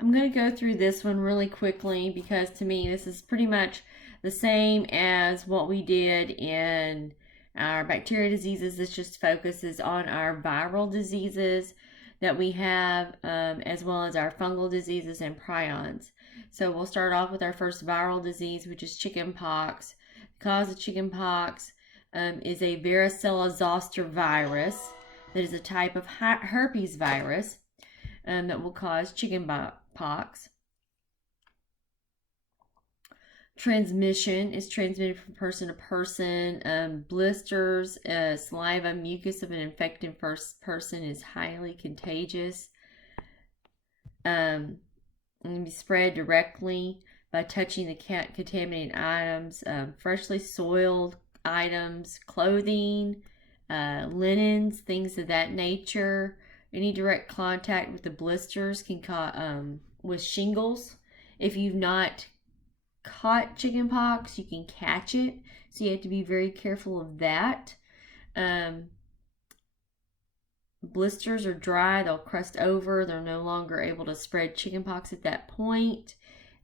I'm going to go through this one really quickly because to me this is pretty much the same as what we did in our bacteria diseases. This just focuses on our viral diseases that we have, as well as our fungal diseases and prions. So we'll start off with our first viral disease, which is chickenpox. The cause of chickenpox is a varicella zoster virus that is a type of herpes virus that will cause chickenpox. Transmission is transmitted from person to person. Blisters, saliva, mucus of an infected person is highly contagious. It can be spread directly by touching the contaminated items, freshly soiled items, clothing, linens, things of that nature. Any direct contact with the blisters can cause with shingles. If you've not caught chickenpox, you can catch it, so you have to be very careful of that. Blisters are dry, they'll crust over, they're no longer able to spread chickenpox at that point.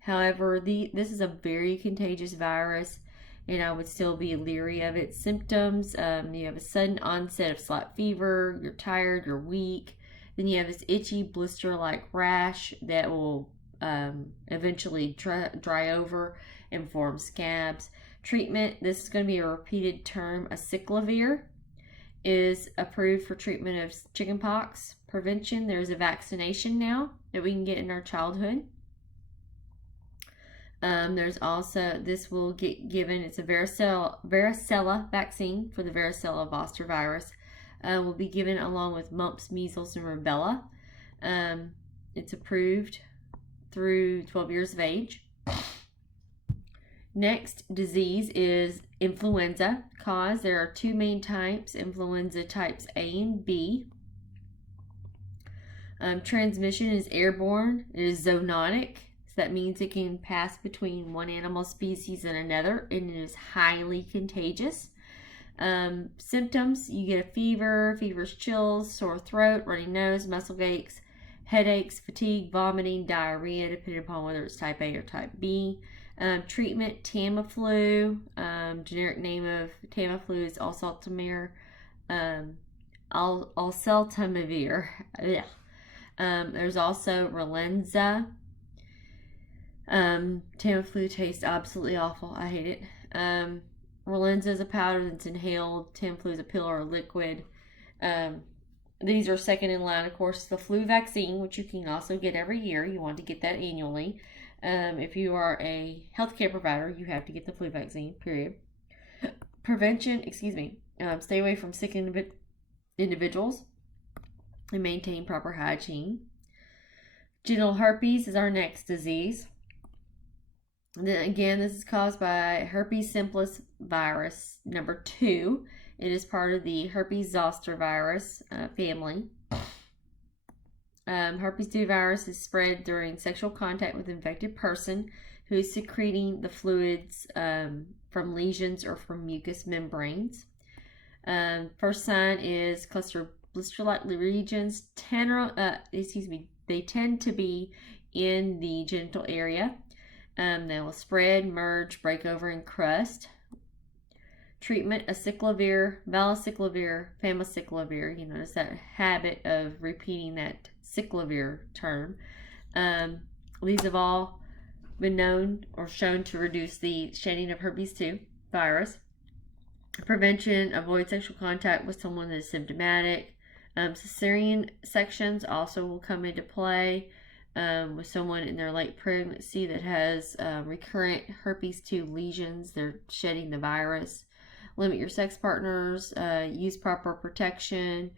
However, this is a very contagious virus, and I would still be leery of its symptoms. You have a sudden onset of slight fever, you're tired, you're weak. Then you have this itchy blister-like rash that will eventually dry over and form scabs. Treatment, this is going to be a repeated term. Acyclovir is approved for treatment of chickenpox prevention. There's a vaccination now that we can get in our childhood. There's also, this will get given, it's a varicella vaccine for the varicella zoster virus. Will be given along with mumps, measles, and rubella. It's approved through 12 years of age. Next disease is influenza. Cause, there are two main types, influenza types A and B. Transmission is airborne. It is zoonotic. So that means it can pass between one animal species and another, and it is highly contagious. Symptoms, you get a fever, feverish chills, sore throat, runny nose, muscle aches, headaches, fatigue, vomiting, diarrhea, depending upon whether it's type A or type B. Treatment, Tamiflu. Generic name of Tamiflu is oseltamivir. There's also Relenza. Tamiflu tastes absolutely awful. I hate it. Relenza is a powder that's inhaled. Tamiflu is a pill or a liquid. These are second in line, of course, the flu vaccine, which you can also get every year. You want to get that annually. If you are a healthcare provider, you have to get the flu vaccine, period. Prevention, stay away from sick individuals and maintain proper hygiene. Genital herpes is our next disease. And then again, this is caused by herpes simplex virus number 2. It is part of the herpes zoster virus family. Herpes 2 virus is spread during sexual contact with an infected person who is secreting the fluids from lesions or from mucous membranes. First sign is cluster blister-like regions. They tend to be in the genital area. They will spread, merge, break over, and crust. Treatment, acyclovir, valacyclovir, famiciclovir. You notice that habit of repeating that cyclovir term. These have all been known or shown to reduce the shedding of herpes 2 virus. Prevention, avoid sexual contact with someone that is symptomatic. Cesarean sections also will come into play with someone in their late pregnancy that has recurrent herpes 2 lesions. They're shedding the virus. Limit your sex partners. Use proper protection.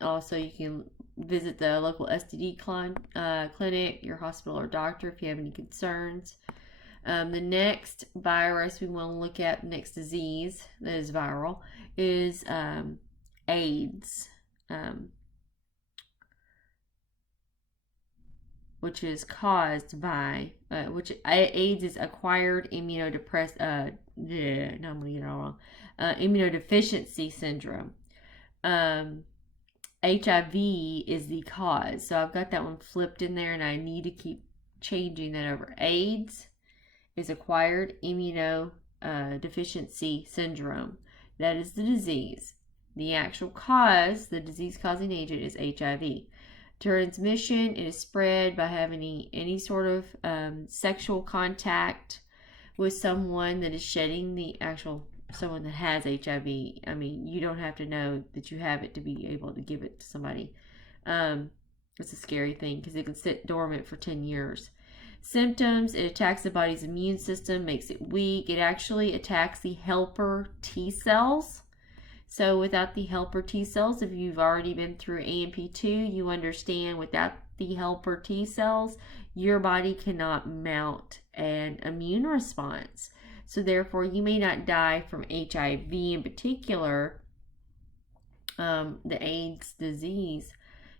Also, you can visit the local STD clinic, your hospital or doctor if you have any concerns. The next virus we want to look at, next disease that is viral, is AIDS, which is caused by, AIDS is acquired immunodeficiency syndrome. HIV is the cause. So I've got that one flipped in there, and I need to keep changing that over. AIDS is acquired immunodeficiency syndrome. That is the disease. The actual cause, the disease-causing agent, is HIV. Transmission, it is spread by having any sort of sexual contact with someone that is shedding the actual, someone that has HIV. I mean, you don't have to know that you have it to be able to give it to somebody. It's a scary thing because it can sit dormant for 10 years. Symptoms, it attacks the body's immune system, makes it weak. It actually attacks the helper T cells. So without the helper T cells, if you've already been through AMP2, you understand without the helper T cells, your body cannot mount an immune response. So therefore, you may not die from HIV in particular, the AIDS disease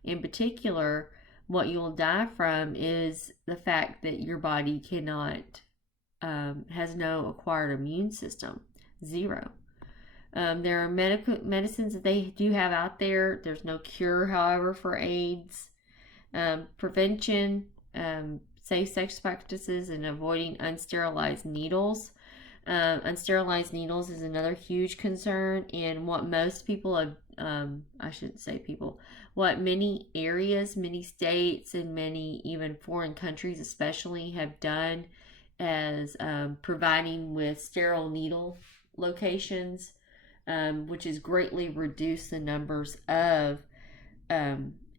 in particular. What you'll die from is the fact that your body cannot, has no acquired immune system, zero. There are medicines that they do have out there. There's no cure, however, for AIDS. Prevention, safe sex practices, and avoiding unsterilized needles. Unsterilized needles is another huge concern, and what most people have, I shouldn't say people, what many areas, many states, and many even foreign countries especially have done as providing with sterile needle locations, which has greatly reduced the numbers of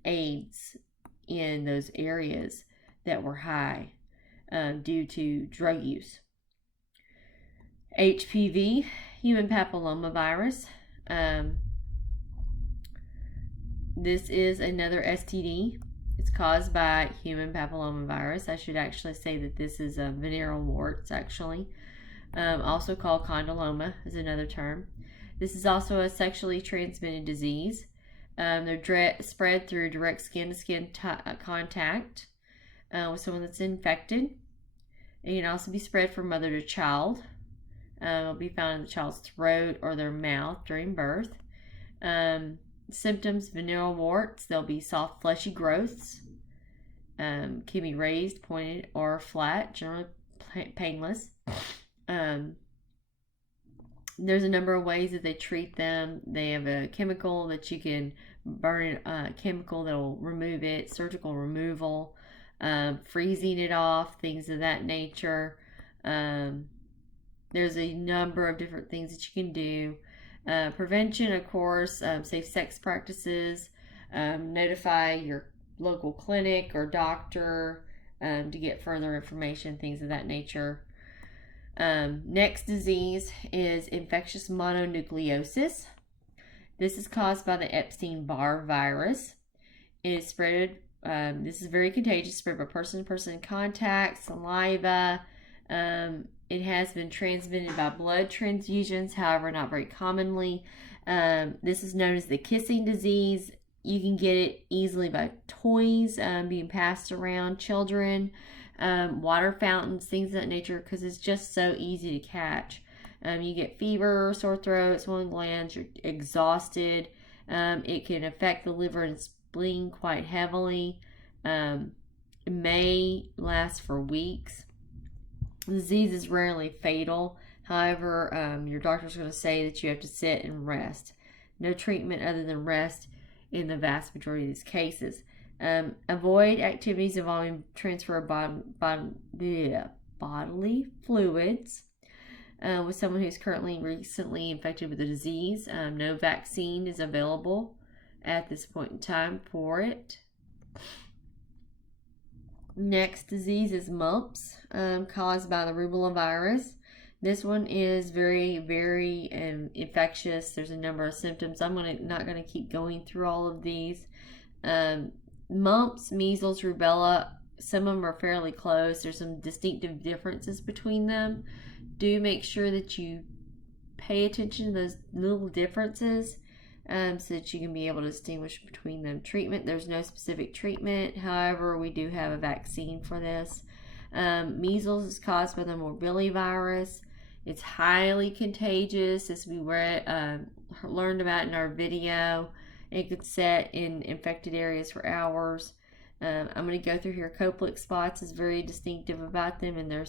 AIDS in those areas that were high due to drug use. HPV, human papillomavirus. This is another STD. It's caused by human papillomavirus. I should actually say that this is venereal warts, actually. Also called condyloma is another term. This is also a sexually transmitted disease. They're spread through direct skin-to-skin contact with someone that's infected. It can also be spread from mother to child. It'll be found in the child's throat or their mouth during birth. Symptoms, venereal warts. They'll be soft, fleshy growths. Can be raised, pointed, or flat, generally painless. There's a number of ways that they treat them. They have a chemical that you can burn, chemical that will remove it, surgical removal, freezing it off, things of that nature. There's a number of different things that you can do. Prevention, of course, safe sex practices, notify your local clinic or doctor to get further information, things of that nature. Next disease is infectious mononucleosis. This is caused by the Epstein-Barr virus. It is spread, this is very contagious, spread by person-to-person contact, saliva. It has been transmitted by blood transfusions, however, not very commonly. This is known as the kissing disease. You can get it easily by toys being passed around children, water fountains, things of that nature, because it's just so easy to catch. You get fever, sore throat, swollen glands, you're exhausted. It can affect the liver and spleen quite heavily. It may last for weeks. The disease is rarely fatal. However, your doctor's going to say that you have to sit and rest. No treatment other than rest in the vast majority of these cases. Avoid activities involving transfer of bodily fluids with someone who's recently infected with the disease. No vaccine is available at this point in time for it. Next disease is mumps, caused by the rubella virus. This one is very, very infectious. There's a number of symptoms. I'm not going to keep going through all of these. Mumps, measles, rubella, some of them are fairly close. There's some distinctive differences between them. Do make sure that you pay attention to those little differences so that you can be able to distinguish between them. Treatment, there's no specific treatment. However, we do have a vaccine for this. Measles is caused by the morbillivirus. It's highly contagious, as we learned about in our video. It could set in infected areas for hours. I'm going to go through here. Coplic spots is very distinctive about them and their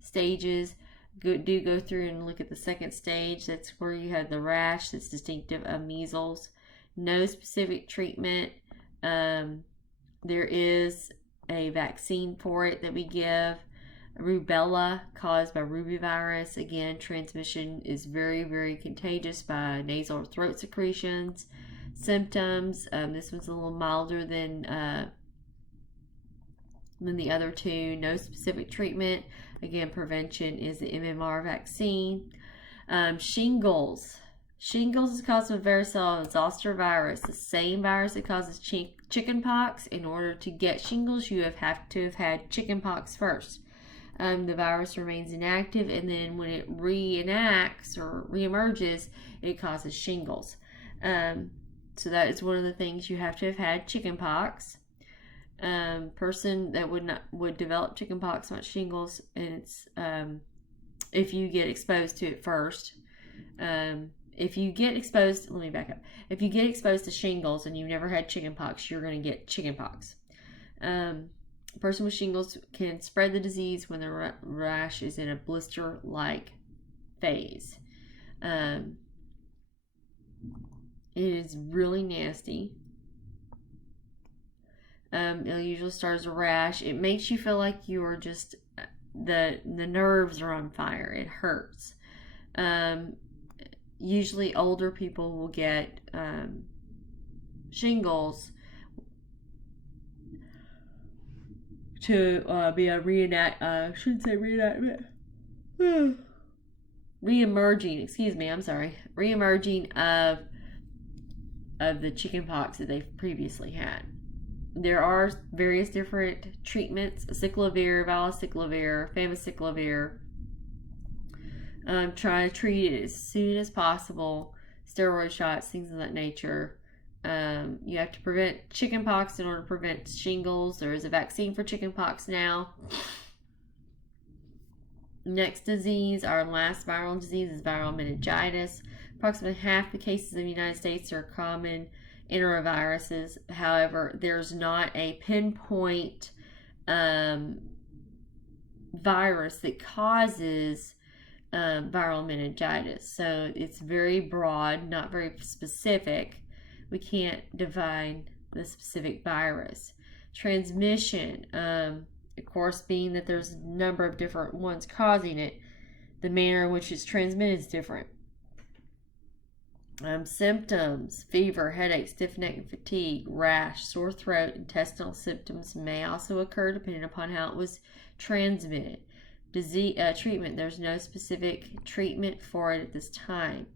stages. Go through and look at the second stage. That's where you have the rash that's distinctive of measles. No specific treatment. There is a vaccine for it that we give. Rubella caused by rubivirus. Again, transmission is very, very contagious by nasal or throat secretions. Symptoms, this one's a little milder than the other two. No specific treatment. Again, prevention is the MMR vaccine. Shingles. Shingles is caused by varicella zoster virus, the same virus that causes chicken pox. In order to get shingles, you have to have had chicken pox first. The virus remains inactive, and then when it reenacts or reemerges, it causes shingles. So that is one of the things. You have to have had chicken pox. Person that would develop chicken pox, not shingles, and it's if you get exposed to it first. If you get exposed, let me back up. If you get exposed to shingles and you've never had chicken pox, you're going to get chicken pox. A person with shingles can spread the disease when the rash is in a blister-like phase. It is really nasty. It'll usually start as a rash. It makes you feel like you're just, the nerves are on fire. It hurts. Usually older people will get shingles to be a reenactment. Reemerging, excuse me, I'm sorry. Reemerging of the chicken pox that they've previously had. There are various different treatments: acyclovir, valacyclovir, famiciclovir. Try to treat it as soon as possible. Steroid shots, things of that nature. You have to prevent chicken pox in order to prevent shingles. There is a vaccine for chicken pox now. Next disease, our last viral disease, is viral meningitis. Approximately half the cases in the United States are common enteroviruses. However, there's not a pinpoint virus that causes viral meningitis. So it's very broad, not very specific. We can't define the specific virus. Transmission, of course, being that there's a number of different ones causing it, the manner in which it's transmitted is different. Symptoms: fever, headache, stiff neck and fatigue, rash, sore throat. Intestinal symptoms may also occur depending upon how it was transmitted. Disease treatment: there's no specific treatment for it at this time.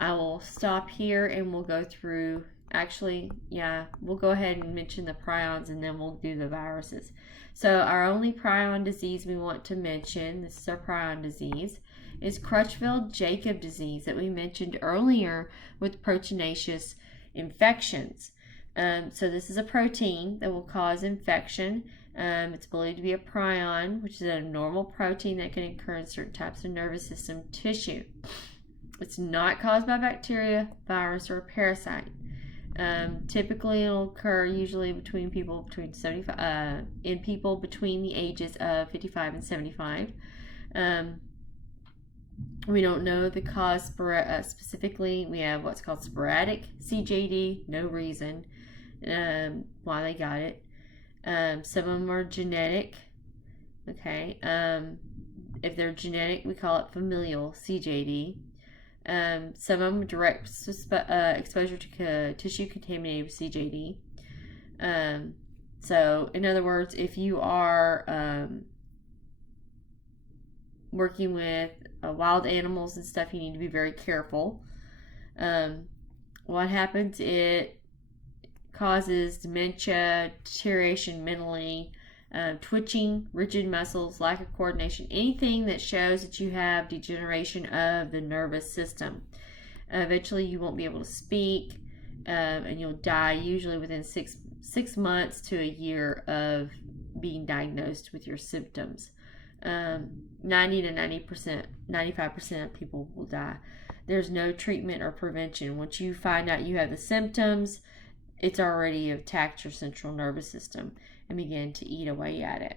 I will stop here and we'll go through, we'll go ahead and mention the prions and then we'll do the viruses. So our only prion disease we want to mention, this is our prion disease, is Crutchfield-Jakob disease that we mentioned earlier with proteinaceous infections. So this is a protein that will cause infection. It's believed to be a prion, which is a normal protein that can occur in certain types of nervous system tissue. It's not caused by bacteria, virus, or a parasite. Typically, it'll occur usually between people between in people between the ages of 55 and 75. We don't know the cause specifically. We have what's called sporadic CJD, no reason why they got it. Some of them are genetic. Okay. If they're genetic, we call it familial CJD. Some of them direct exposure to tissue contaminated with CJD. So, in other words, if you are working with wild animals and stuff, you need to be very careful. What happens? It causes dementia, deterioration mentally, twitching, rigid muscles, lack of coordination, anything that shows that you have degeneration of the nervous system. Eventually you won't be able to speak, and you'll die usually within six months to a year of being diagnosed with your symptoms. 90 to 95% of people will die. there's no treatment or prevention. Once you find out you have the symptoms, it's already attacked your central nervous system and begin to eat away at it.